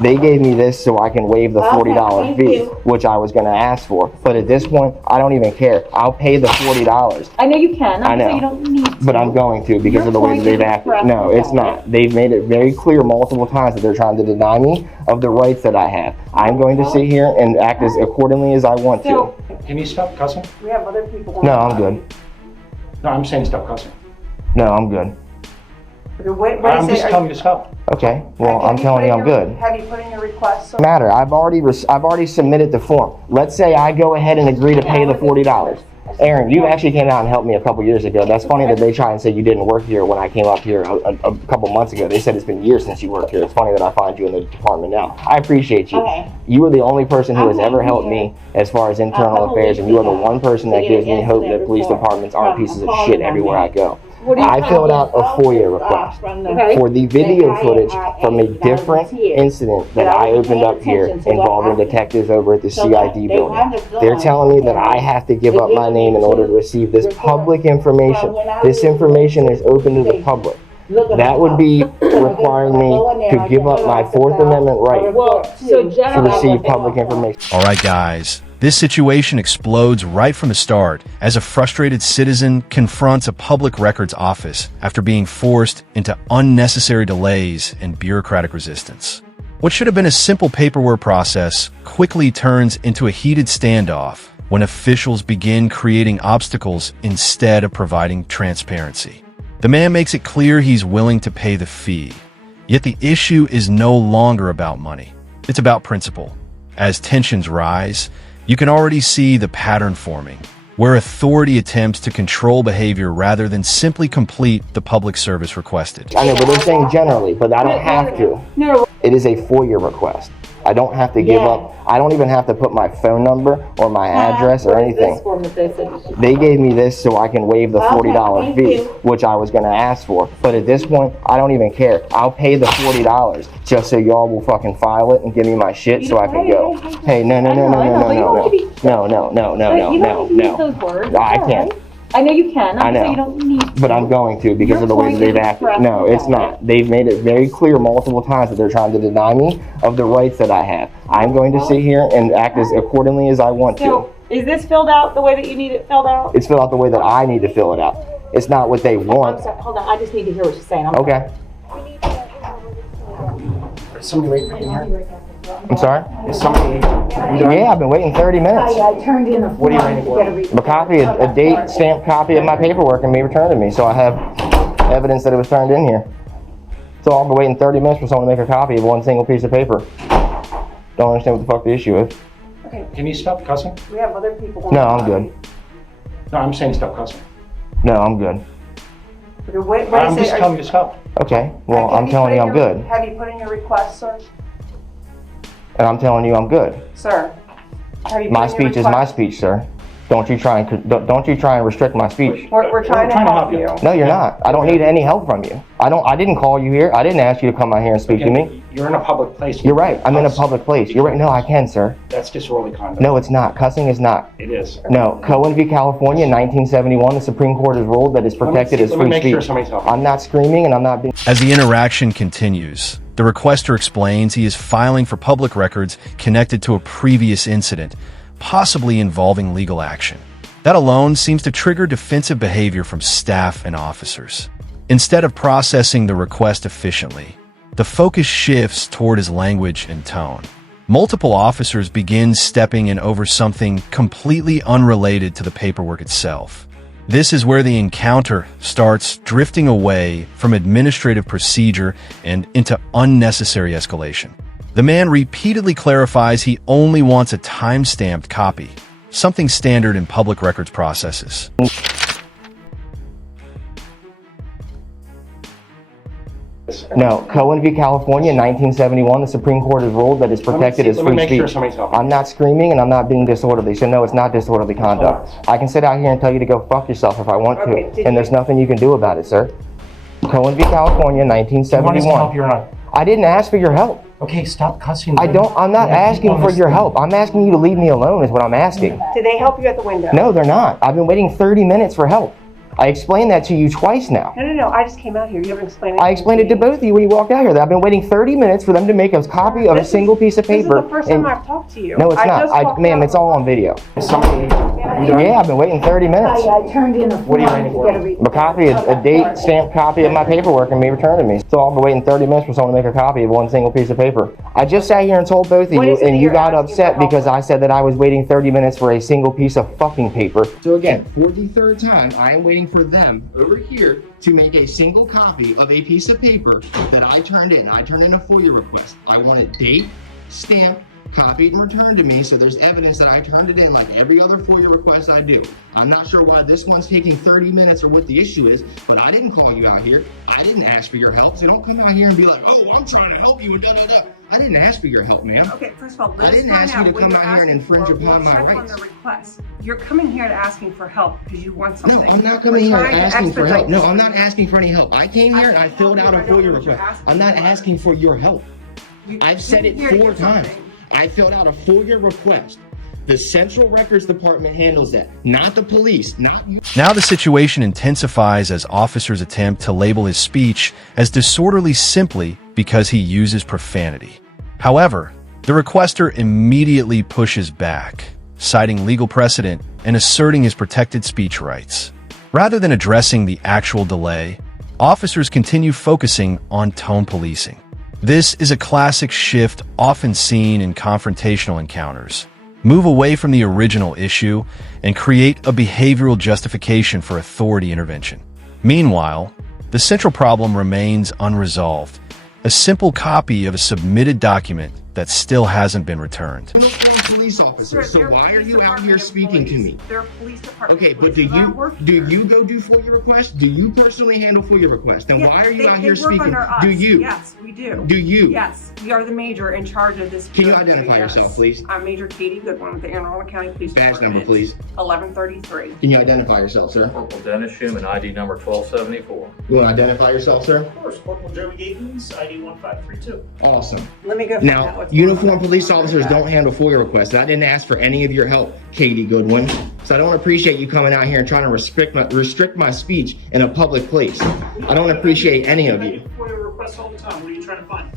They gave me this so I can waive the $40 fee, which I was going to ask for. But at this point, I don't even care. I'll pay the $40. I know you can. I know. You don't need to. But I'm going to because of the way that they've acted. No, it's not. They've made it very clear multiple times that they're trying to deny me of the rights that I have. I'm going to sit here and act as accordingly as I want to. Can you stop cussing? We have other people. No, I'm good. No, I'm saying stop cussing. No, I'm good. I'm just telling you to stop. Okay, well, I'm telling you I'm good. Have you put in your request? Matter. I've already submitted the form. Let's say I go ahead and agree to pay the $40. Aaron, you actually came out and helped me a couple years ago. That's funny that they try and say you didn't work here when I came up here a couple months ago. They said it's been years since you worked here. It's funny that I find you in the department now. I appreciate you. Okay. You are the only person who has ever helped me as far as internal affairs, and you are the one person that gives me hope that police departments aren't pieces of shit everywhere I go. I filled out a FOIA request for the video footage from a different incident that I opened up here involving detectives over at the CID building. They're telling me that I have to give up my name in order to receive this public information. This information is open to the public. That would be requiring me to give up my Fourth Amendment right to receive public information. All right, guys. This situation explodes right from the start as a frustrated citizen confronts a public records office after being forced into unnecessary delays and bureaucratic resistance. What should have been a simple paperwork process quickly turns into a heated standoff when officials begin creating obstacles instead of providing transparency. The man makes it clear he's willing to pay the fee, yet the issue is no longer about money. It's about principle. As tensions rise, you can already see the pattern forming, where authority attempts to control behavior rather than simply complete the public service requested. I know, but they're saying generally, but I don't have to. No. It is a FOIA request. I don't have to give up. I don't even have to put my phone number or my address or anything. They gave me this so I can waive the $40 fee, which I was going to ask for. But at this point, I don't even care. I'll pay the $40 just so y'all will fucking file it and give me my shit so I can go. Hey, no. I can't. I know you can. I know. You don't need to. But I'm going to because of the way that they've acted. No, it's not. They've made it very clear multiple times that they're trying to deny me of the rights that I have. I'm going to sit here and act as accordingly as I want to. So, is this filled out the way that you need it filled out? It's filled out the way that I need to fill it out. It's not what they want. I'm sorry, hold on. I just need to hear what you're saying. Okay. Is somebody waiting for you here? I'm sorry? Is somebody... Yeah, I've been waiting 30 minutes. I turned in a form. What are you waiting for? A copy, a date stamped copy of my paperwork and be returned to me, so I have evidence that it was turned in here. So I've been waiting 30 minutes for someone to make a copy of one single piece of paper. Don't understand what the fuck the issue is. Okay, Can you stop cussing? we have other people. No, I'm good. No, I'm saying stop cussing. No, I'm good. I'm just telling you to stop. Okay, well, I'm telling you I'm good. Have you put in your request, sir? And I'm telling you I'm good. Sir, have you My put in your speech is my request? speech, sir. Don't you try and restrict my speech. We're trying to help you. No, you're not. I don't need any help from you. I didn't call you here. I didn't ask you to come out here and speak to me. You're in a public place. You're right. I'm in a public place. You're right. No, I can, sir. That's disorderly conduct. No, it's not. Cussing is not. It is. No. Cohen v. California, 1971, the Supreme Court has ruled that it's protected as Let me free make sure speech. somebody's helping. I'm not screaming and I'm not being... As the interaction continues, the requester explains he is filing for public records connected to a previous incident, possibly involving legal action. That alone seems to trigger defensive behavior from staff and officers. Instead of processing the request efficiently, the focus shifts toward his language and tone. Multiple officers begin stepping in over something completely unrelated to the paperwork itself. This is where the encounter starts drifting away from administrative procedure and into unnecessary escalation. The man repeatedly clarifies he only wants a time-stamped copy, something standard in public records processes. No. Cohen v. California, 1971, the Supreme Court has ruled that it's protected as Let me free make sure speech. somebody's helping. I'm not screaming and I'm not being disorderly, so no, it's not disorderly conduct. I can sit out here and tell you to go fuck yourself if I want Okay, to, and there's nothing you can do about it, sir. Cohen v. California, You want us to help 1971. you or not? I didn't ask for your help. Okay, stop cussing. I'm not asking for your help. I'm asking you to leave me alone is what I'm asking. Did they help you at the window? No, they're not. I've been waiting 30 minutes for help. I explained that to you twice now. No, I just came out here. You haven't explained it. I explained it to both of you when you walked out here that I've been waiting 30 minutes for them to make a copy of a single piece of paper. This is the first time I've talked to you. No, it's not. Ma'am, it's all on video. Yeah, I've been waiting 30 minutes. I turned in a form. What are you waiting for? A copy, a date stamped copy of my paperwork and be returned to me. So I've been waiting 30 minutes for someone to make a copy of one single piece of paper. I just sat here and told both of What you, is it and that you you're got asking upset for help because with? I said that I was waiting 30 minutes for a single piece of fucking paper. So again, for the third time, I am waiting for them over here to make a single copy of a piece of paper that I turned in. I turned in a FOIA request. I want it date, stamped, copied and returned to me so there's evidence that I turned it in like every other FOIA request I do. I'm not sure why this one's taking 30 minutes or what the issue is, but I didn't call you out here. I didn't ask for your help, so don't come out here and be like, oh, I'm trying to help you and da-da-da. I didn't ask for your help, ma'am. Okay, first of all, I let's didn't find ask you out to what come you're out here and asking infringe for. upon We'll my check on rights. the request. You're coming here to asking for help because you want No, something. I'm not coming We're here trying to asking for help. expedite No, this I'm for not you. asking for any help. I came here and I filled out a I don't know FOIA what you're request. asking I'm not for. asking for your help. I've said it You're here to 4 get times. something. I filled out a FOIA request. The Central Records Department handles that, not the police, not you. Now the situation intensifies as officers attempt to label his speech as disorderly simply because he uses profanity. However, the requester immediately pushes back, citing legal precedent and asserting his protected speech rights. Rather than addressing the actual delay, officers continue focusing on tone policing. This is a classic shift often seen in confrontational encounters. Move away from the original issue and create a behavioral justification for authority intervention. Meanwhile, the central problem remains unresolved: a simple copy of a submitted document that still hasn't been returned. You're not police officers, so They're why are police you out department here speaking to employees. me? They're police department Okay, but employees. They're not working do here. you go do FOIA requests? Do you personally handle FOIA requests? Then Yeah, why are you they- out they here work speaking? under us. Do you? Yes, we do. Do you? Yes, we are the major in charge of this. Can you building, identify yes. yourself, please? I'm Major Katie Goodwin with the Anne Arundel County Police Badge Department. number, please. 1133. Can you identify yourself, sir? Corporal Dennis Schuman, ID number 1274. You want to identify yourself, sir? Of course, Corporal Joey Gatens, ID 1532. Awesome. Let me go find out Now, what's uniformed going on. police officers don't handle FOIA requests. I didn't ask for any of your help, Katie Goodwin. So I don't appreciate you coming out here and trying to restrict my speech in a public place. I don't appreciate any of you. FOIA requests all the time. What are you trying to find?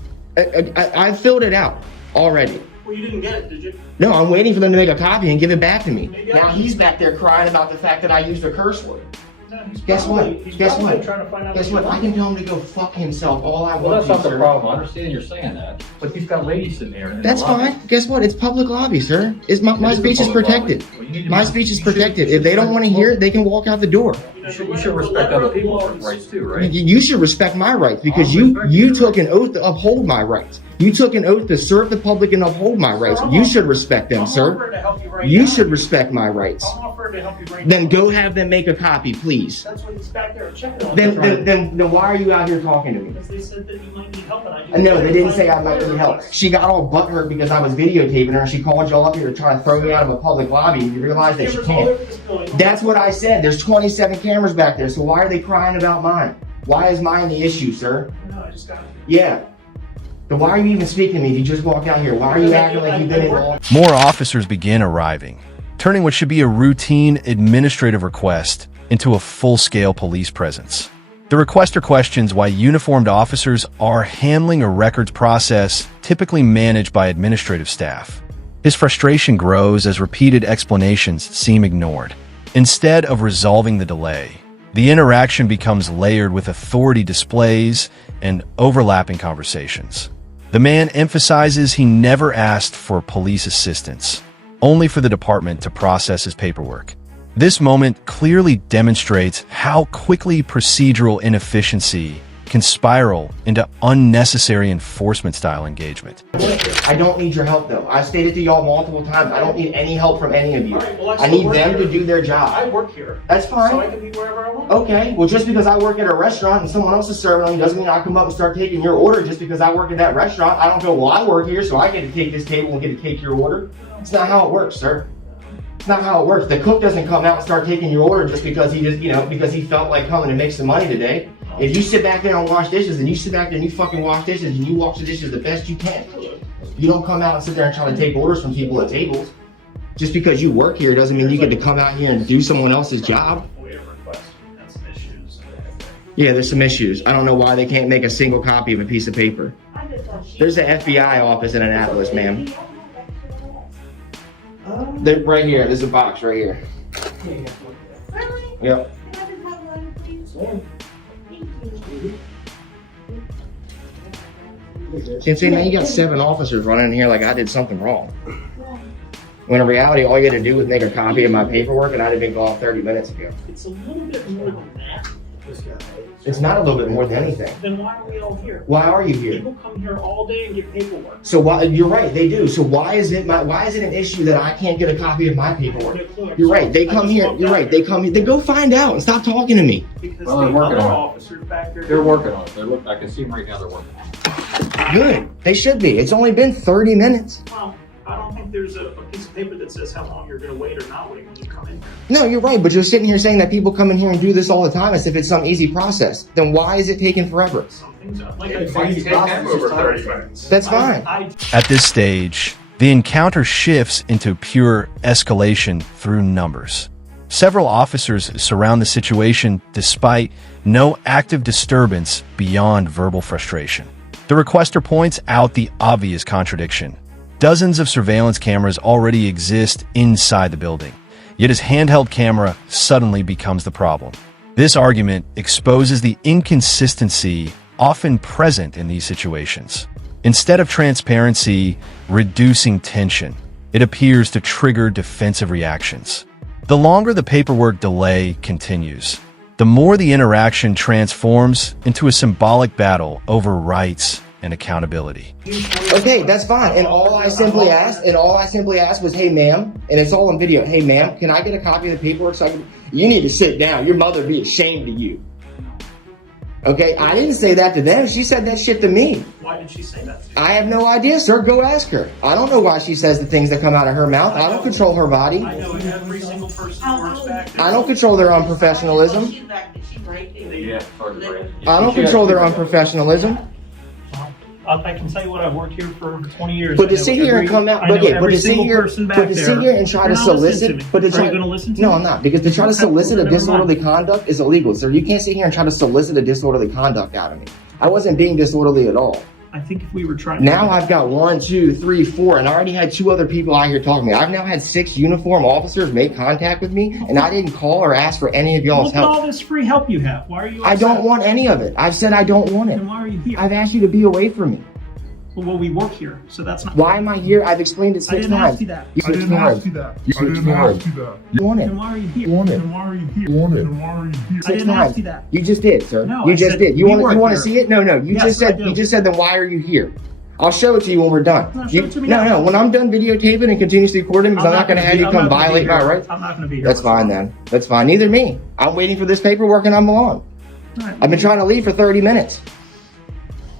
I filled it out already. Well, you didn't get it, did you? No, I'm waiting for them to make a copy and give it back to me. Now he's back there crying about the fact that I used a curse word. No, he's Guess probably- what? he's Guess probably what? Trying to find out Guess what what? you I can tell him to go fuck himself all I Well, want that's to, not the sir. problem. I understand you're saying that, but you've got ladies in there. in the That's lobby. fine. Guess what? It's public lobby, sir. My It is a speech is public protected. lobby. Well, you need to My be- speech is you should- protected. you If they should don't want to hear it, they can walk out the door. You should respect other people's rights too, right? You should respect my rights because I'll you respect you your took rights. an oath to uphold my rights. You took an oath to serve the public and uphold my rights. You should respect them, I'm sir. offering to help you right You now. should respect my rights. I'm offering to help you right Then now. go have them make a copy, please. That's what he's back there checking on. Then why are you out here talking to me? Because they said that you might need help, and I And no, they didn't say I might need help. She got all butthurt because I was videotaping her and she called y'all up here to try to throw me out of a public lobby and you realize that she can't. That's what I said. There's 27 cameras back there, so why are they crying about mine? Why is mine the issue, sir? No, I just got it. Yeah. Then why are you even speaking to me if you just walked out here? Why are you acting like you've been involved? More officers begin arriving, turning what should be a routine administrative request into a full-scale police presence. The requester questions why uniformed officers are handling a records process typically managed by administrative staff. His frustration grows as repeated explanations seem ignored. Instead of resolving the delay, the interaction becomes layered with authority displays and overlapping conversations. The man emphasizes he never asked for police assistance, only for the department to process his paperwork. This moment clearly demonstrates how quickly procedural inefficiency can spiral into unnecessary enforcement-style engagement. I don't need your help, though. I've stated to y'all multiple times, I don't need any help from any of you. I need them to do their I job. work here. That's So I fine. can be wherever I want. Okay, well, just because I work at a restaurant and someone else is serving on you doesn't mean I come up and start taking your order just because I work at that restaurant. I don't go, well, I work here, so I get to take this table and get to take your order. It's not how it works, sir. It's not how it works. The cook doesn't come out and start taking your order just because he just, because he felt like coming to make some money today. If you sit back there and wash dishes and you sit back there and you fucking wash dishes and you wash the dishes the best you can, you don't come out and sit there and try to take orders from people at tables. Just because you work here doesn't mean you get to come out here and do someone else's job. FOIA request. That's Yeah, there's some issues. I don't know why they can't make a single copy of a piece of paper. There's an FBI office in Annapolis, ma'am. They're right here. There's a box right here. Yep. See, now you got 7 officers running in here like I did something wrong. When in reality, all you had to do was make a copy of my paperwork and I'd have been gone 30 minutes ago. It's a little bit more than that. It's not a little bit more than anything. Then why are we all here? Why are you here? People come here all day and get paperwork. So why? You're right, they do. So why is it an issue that I can't get a copy of my paperwork? You're right. They come here. You're right. They come here. They go find out and stop talking to me. Because Well, they're the working other on it. officers back there. They're working on it. I can see them right now, they're working. Good. They should be. It's only been 30 minutes. Well, I don't think there's a piece of paper that says how long you're going to wait or not wait when you come in here. No, you're right. But you're sitting here saying that people come in here and do this all the time as if it's some easy process. Then why is it taking forever? Some things are like I It's said, easy process, it's just time restraints. That's fine. At this stage, the encounter shifts into pure escalation through numbers. Several officers surround the situation despite no active disturbance beyond verbal frustration. The requester points out the obvious contradiction. Dozens of surveillance cameras already exist inside the building, yet his handheld camera suddenly becomes the problem. This argument exposes the inconsistency often present in these situations. Instead of transparency reducing tension, it appears to trigger defensive reactions. The longer the paperwork delay continues, the more the interaction transforms into a symbolic battle over rights and accountability. Okay, that's fine. And all I simply asked was, hey, ma'am, and it's all on video. Hey, ma'am, can I get a copy of the paperwork so I can? You need to sit down. Your mother would be ashamed of you. Okay, I didn't say that to them. She said that shit to me. Why did she say that to you? I have no idea, sir. Go ask her. I don't know why she says the things that come out of her mouth. I don't control her body. I know every single person who works back there. I don't control their unprofessionalism. Yeah, it's hard to break. I don't control their unprofessionalism. I can tell you what, I've worked here for over 20 years. But to I know sit here and every- come out, I know but every to sit single here, person back but to sit there. here and try to You're not listening solicit, to me. but to Are try, you gonna listen to no, me? I'm not, because to try to Okay, solicit a never mind. disorderly conduct is illegal, sir. You can't sit here and try to solicit a disorderly conduct out of me. I wasn't being disorderly at all. I think if we were trying Now I've got 1, 2, 3, 4, and I already had 2 other people out here talking to me. I've now had 6 uniformed officers make contact with me, and I didn't call or ask for any of y'all's look at all help. this free help you have. Why are you I upset? don't want any of it. I've said I don't want it. Then why are you here? I've asked you to be away from me. Well, we work here, so that's not. Why am I here? I've explained it 6 I didn't times. ask you that. You I switched didn't words. ask you that. You I switched didn't words. ask you that. You want it. Then why are you here? You want it. Then why are you here? You want it. Then why are you here? I 6 didn't times. ask you that. You just did, sir. No, You I just said did. You we want work to here. see it? No, no. You Yes, just said I do. you just said then why are you here? I'll show it to you when we're done. No, show it to me now. No. When I'm done videotaping and continuously recording, because I'm not going to have you come violate my rights. I'm not going to be here. That's fine then. That's fine. Neither me. I'm waiting for this paperwork and I'm on. All right. I've been trying to leave for 30 minutes.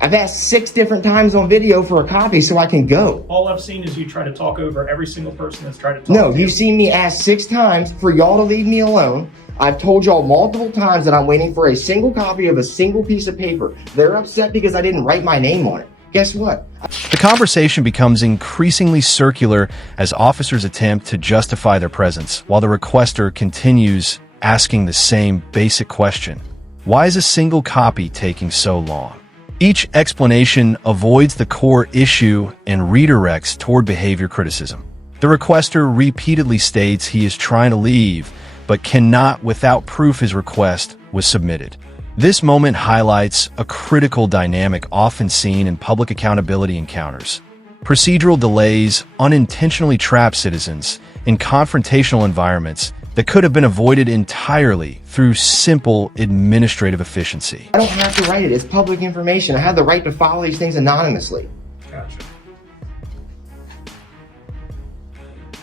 I've asked 6 different times on video for a copy so I can go. All I've seen is you try to talk over every single person that's tried to talk No, to you've seen me ask 6 times for y'all to leave me alone. I've told y'all multiple times that I'm waiting for a single copy of a single piece of paper. They're upset because I didn't write my name on it. Guess what? The conversation becomes increasingly circular as officers attempt to justify their presence, while the requester continues asking the same basic question. Why is a single copy taking so long? Each explanation avoids the core issue and redirects toward behavior criticism. The requester repeatedly states he is trying to leave, but cannot without proof his request was submitted. This moment highlights a critical dynamic often seen in public accountability encounters. Procedural delays unintentionally trap citizens in confrontational environments that could have been avoided entirely through simple administrative efficiency. I don't have to write it. It's public information. I have the right to follow these things anonymously. Gotcha.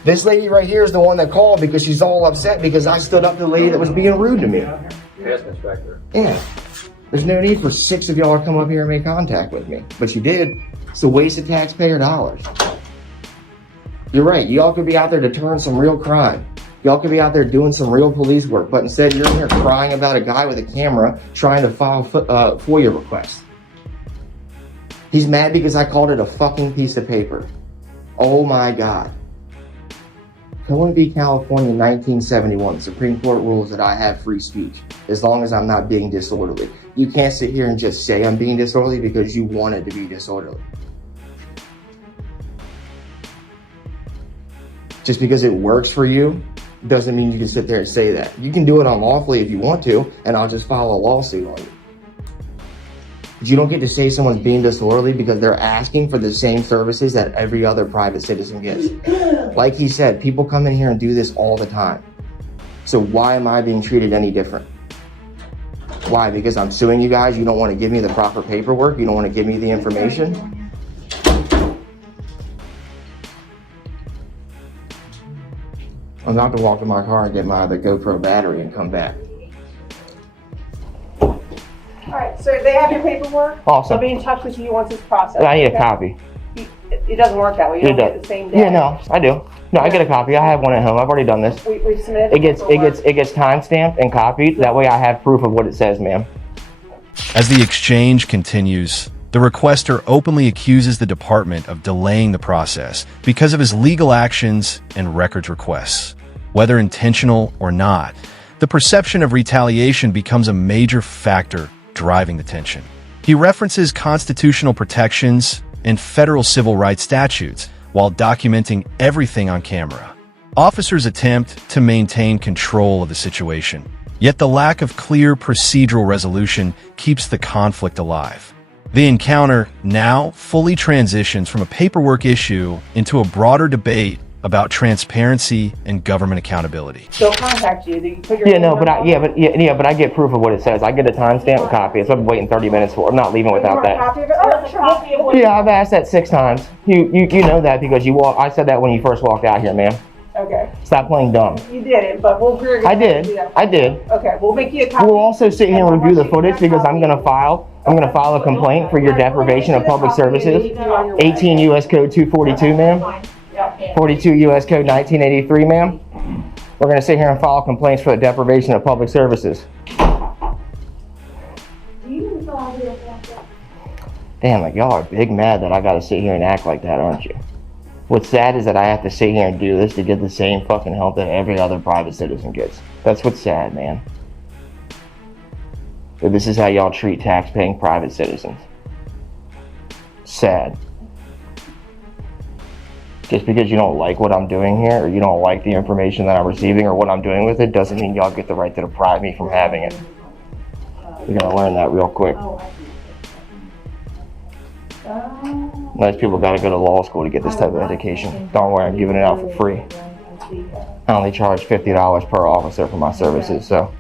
This lady right here is the one that called because she's all upset because I stood up to the lady that was being rude to me. Yes, Inspector. Yeah. There's no need for 6 of y'all to come up here and make contact with me. But you did. It's a waste of taxpayer dollars. You're right. Y'all could be out there to turn some real crime. Y'all could be out there doing some real police work. But instead, you're in here crying about a guy with a camera trying to file FOIA requests. He's mad because I called it a fucking piece of paper. Oh my God. Cohen v. California, 1971, the Supreme Court rules that I have free speech as long as I'm not being disorderly. You can't sit here and just say I'm being disorderly because you want it to be disorderly. Just because it works for you doesn't mean you can sit there and say that. You can do it unlawfully if you want to, and I'll just file a lawsuit on you. But you don't get to say someone's being disorderly because they're asking for the same services that every other private citizen gets. Like he said, people come in here and do this all the time. So why am I being treated any different? Why? Because I'm suing you guys? You don't want to give me the proper paperwork? You don't want to give me the information? I'm about to walk to my car and get my other GoPro battery and come back. All right, so they have your paperwork. Awesome. They'll be in touch with you once it's processed. I need a okay? copy. It doesn't work that way. You don't get the same day. Yeah, no, I do. No, I get a copy. I have one at home. I've already done this. We've submitted. It gets time-stamped and copied. That way I have proof of what it says, ma'am. As the exchange continues, the requester openly accuses the department of delaying the process because of his legal actions and records requests. Whether intentional or not, the perception of retaliation becomes a major factor driving the tension. He references constitutional protections and federal civil rights statutes while documenting everything on camera. Officers attempt to maintain control of the situation, yet the lack of clear procedural resolution keeps the conflict alive. The encounter now fully transitions from a paperwork issue into a broader debate about transparency and government accountability. They'll contact you. You put your But I get proof of what it says. I get a timestamp copy. So I'm waiting 30 minutes for. I'm not leaving without that. Copy of it? Oh, sure. Yeah, I've asked that 6 times. You know that because I said that when you first walked out here, ma'am. Okay. Stop playing dumb. You didn't, but we'll. I did. Okay, we'll make you a copy. We'll also sit here and review the footage because I'm gonna file a complaint for your deprivation of public services. 18 U.S. Code 242, ma'am. 42 U.S. Code 1983, ma'am. We're gonna sit here and file complaints for the deprivation of public services. Damn, like y'all are big mad that I gotta sit here and act like that, aren't you? What's sad is that I have to sit here and do this to get the same fucking help that every other private citizen gets. That's what's sad, man. But this is how y'all treat tax-paying private citizens. Sad. Just because you don't like what I'm doing here, or you don't like the information that I'm receiving, or what I'm doing with it, doesn't mean y'all get the right to deprive me from having it. You're gonna learn that real quick. Most people gotta go to law school to get this type of education. Don't worry, I'm giving it out for free. I only charge $50 per officer for my services, so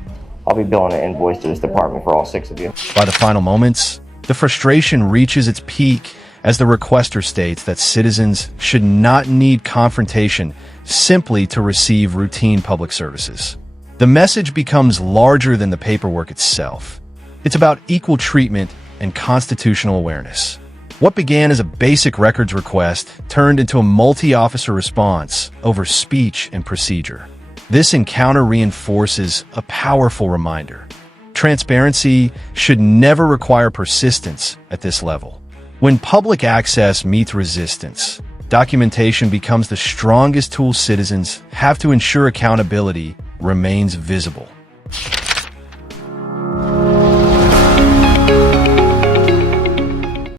I'll be billing an invoice to this department for all 6 of you. By the final moments, the frustration reaches its peak as the requester states that citizens should not need confrontation simply to receive routine public services. The message becomes larger than the paperwork itself. It's about equal treatment and constitutional awareness. What began as a basic records request turned into a multi-officer response over speech and procedure. This encounter reinforces a powerful reminder. Transparency should never require persistence at this level. When public access meets resistance, documentation becomes the strongest tool citizens have to ensure accountability remains visible.